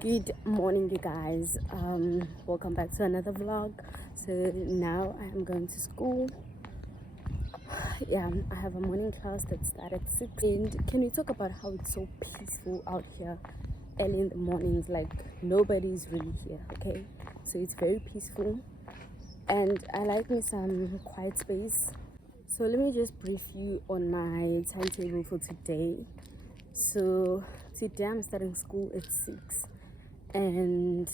Good morning, you guys. Welcome back to another vlog. So now I am going to school. Yeah, I have a morning class that starts at 6. And can we talk about how it's so peaceful out here early in the mornings? Like nobody's really here, okay? So it's very peaceful and I like me some quiet space. So let me just brief you on my timetable for today. So today I'm starting school at 6 and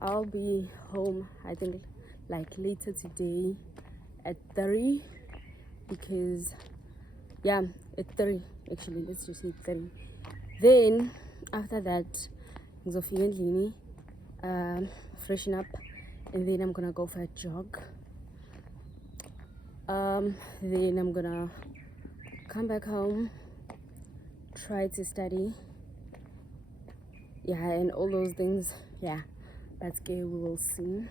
I'll be home, I think, like later today at 3 because, yeah, at 3 actually, let's just say 3. Then after that, freshen up, and then I'm gonna go for a jog. Then I'm gonna come back home, try to study, yeah, and all those things. Yeah, that's good. We will see.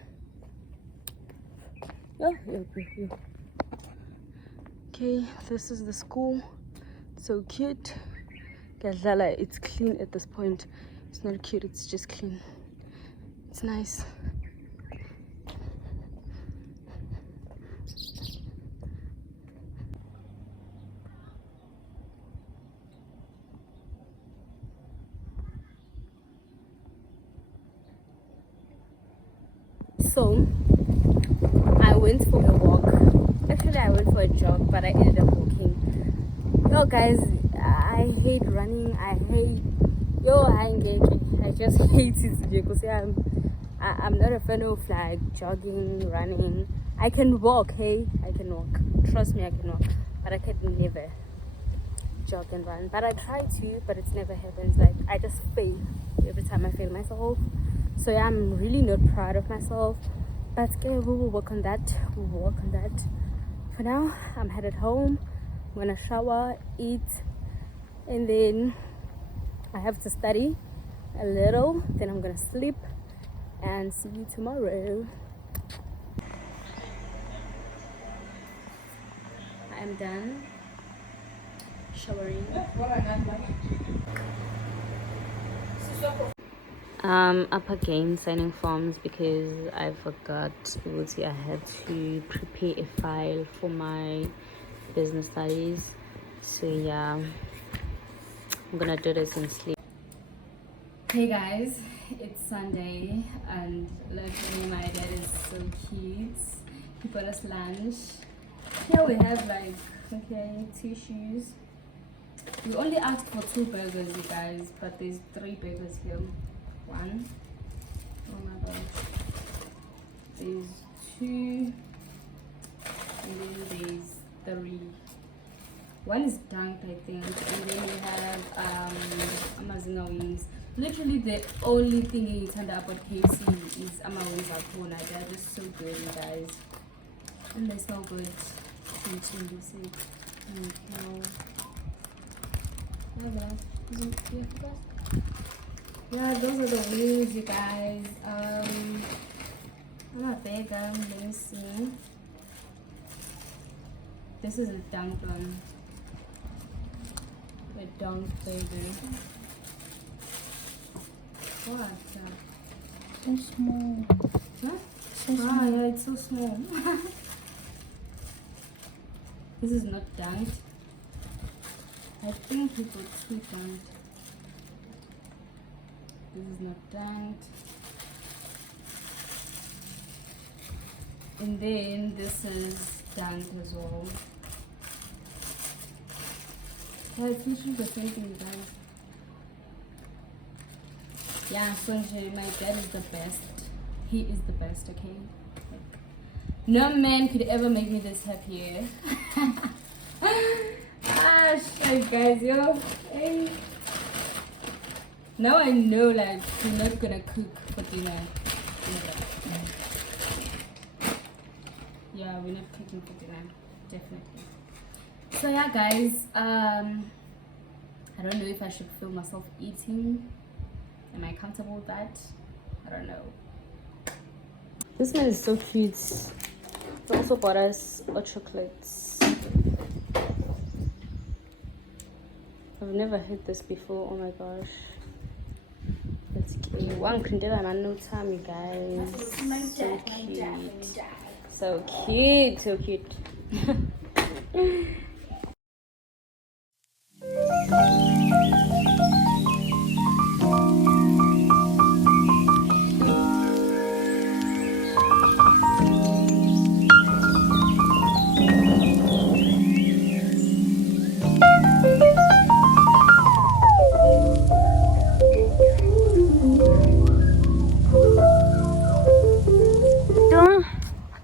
Okay, this is the school. So cute. Gazala, it's clean at this point. It's not cute, it's just clean. It's nice. So I went for a walk. Actually, I went for a jog, but I ended up walking. Yo, guys, I hate running. I just hate it because I'm not a fan of like jogging, running. I can walk, hey, I can walk. Trust me, I can walk, but I can never jog and run. But I try to, but it never happens. Like I just fail every time. I fail myself. So yeah, I'm really not proud of myself. But okay, we will work on that. For now, I'm headed home. I'm gonna shower, eat, and then I have to study a little. Then I'm gonna sleep and see you tomorrow. I am done showering. Up again signing forms because I forgot I had to prepare a file for my business studies. So yeah, I'm gonna do this and sleep. Hey guys, it's Sunday and luckily my dad is so cute. He bought us lunch. Here we have like, okay, tissues. We only asked for 2 burgers, you guys, but there's 3 burgers here. 1, oh my gosh, there's 2, and then there's 3. 1 is dunked, I think, and then we have Amazinga wings. Literally the only thing you turn up at KFC is Ama wings at Pona. They're just so good, you guys, and they smell good. Yeah, those are the wings, you guys. I'm a vegan. Let me see. This is a dunked one. A dunked burger. What? So small. Huh? So small. Yeah, it's so small. This is not dunked. I think we put 2 dunked. This is not dunked. And then this is dunked as well. Yeah, it's literally the same thing, guys. Yeah, Sonjay, my dad is the best. He is the best, okay? Like, no man could ever make me this happy. Ah, shit, guys, yo. Hey. Now I know, like, you're not gonna cook for dinner. Yeah, we're not cooking for dinner, definitely. So yeah, guys, I don't know if I should film myself eating. Am I comfortable with that? I don't know. This man is so cute. He also bought us hot chocolates. I've never had this before. Oh my gosh. One printela na no time, you guys. So cute. So cute. So cute.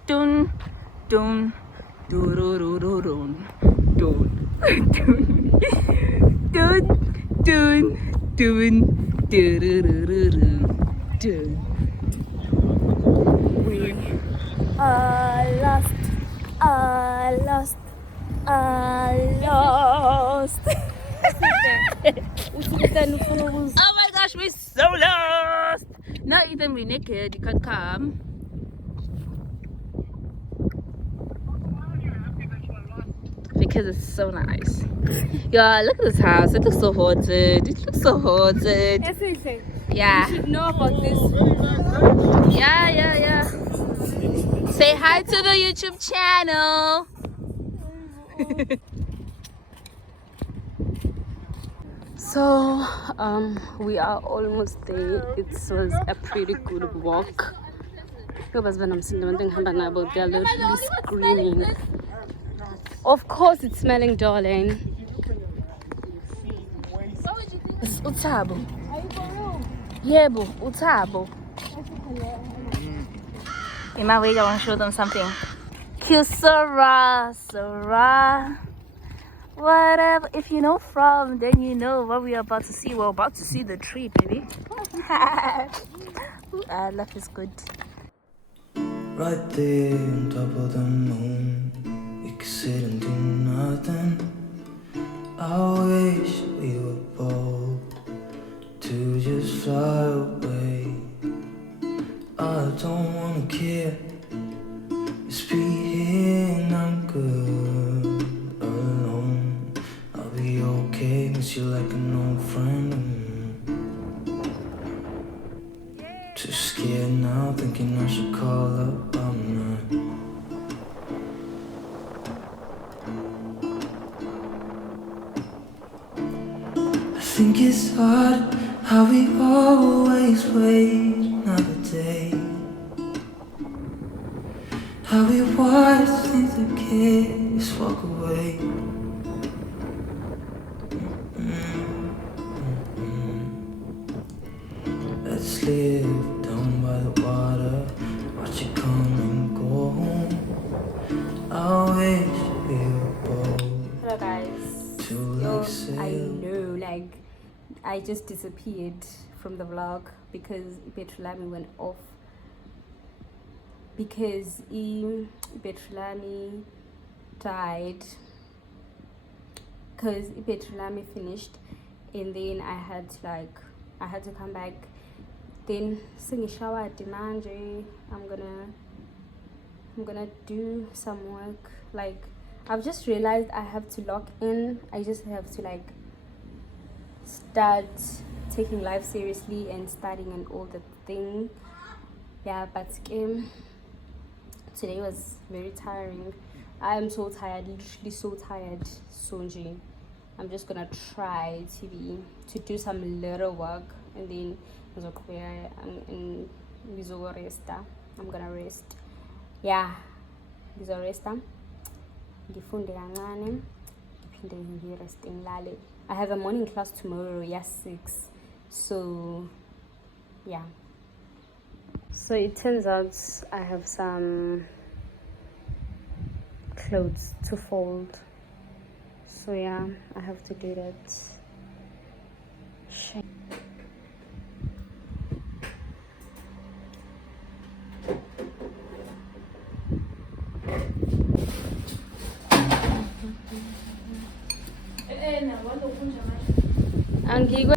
Dun, dun, dun, dun, dun, dun, dun, dun, dun. We are lost, are lost, are lost. Oh my gosh, we're so lost. Not even we naked, you can come. Because it's so nice. Yeah, look at this house. It looks so haunted. It looks so haunted. Yeah. You should know about this. Yeah. Say hi to the YouTube channel. So, we are almost there. It was a pretty good walk. They're literally screaming. Of course, it's smelling, darling. It's Utabo. Yebo, Utabo. In my way, I want to show them something. Kusara, Sara. Whatever. If you know from, then you know what we're about to see. We're about to see the tree, baby. Life is good. Right there on top of the moon, we could sit and do nothing. I wish we were bold to just fly away. I don't wanna care, just be here and I'm good alone. I'll be okay, miss you like an old friend. Too scared now, thinking I should call up, I'm not. I think it's hard how we always wait another day. How we watch things that can't just walk away. Let's live down by the water, watch it come and go home. I wish we were bold. Hello, guys. I know, like, I just disappeared from the vlog because Betrulami went off. Because Betrulami died. Because Betrulami finished, and then I had to come back. Then sing shower manje. I'm gonna do some work. Like, I've just realized I have to lock in. I just have to like start taking life seriously and studying and all the thing. Yeah, but today was very tiring. I am so tired, literally so tired. Sonji, I'm just gonna try to do some little work, and then I'm gonna rest. Yeah, ngizoresta ngifunde kancane ngiphinde ngireste ngilale. I have a morning class tomorrow, yes, 6. So yeah. So it turns out I have some clothes to fold. So yeah, I have to do that. Shame. Angigwe